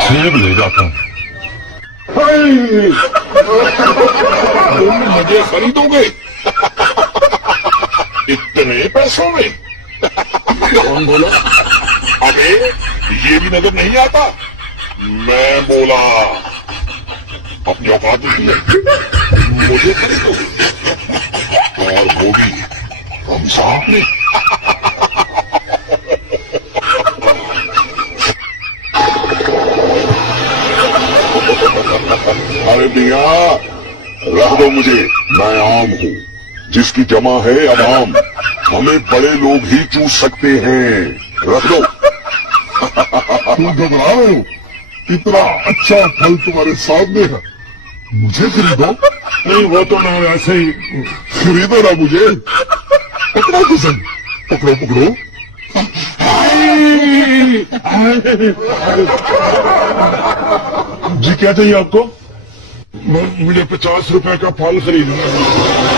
सेब ले जाता हूँ। तुम मुझे खरीदोगे इतने पैसों में? कौन बोला? अबे ये भी नजर नहीं आता? मैं बोला अपनी औकात नहीं मुझे खरीदोगे, और वो भी हम साहब ने। अरे भैया रख दो मुझे, मैं आम हूँ जिसकी जमा है अवाम, हमें बड़े लोग ही चूस सकते हैं, रख दो। तुम घबरा रहे हो? इतना अच्छा फल तुम्हारे सामने है, मुझे खरीदो। नहीं वो तो मैं ऐसे ही। खरीदो ना मुझे, पकड़ो तो सही, पकड़ो पकड़ो। जी क्या चाहिए आपको? मुझे 50 रुपए का फल खरीदना है।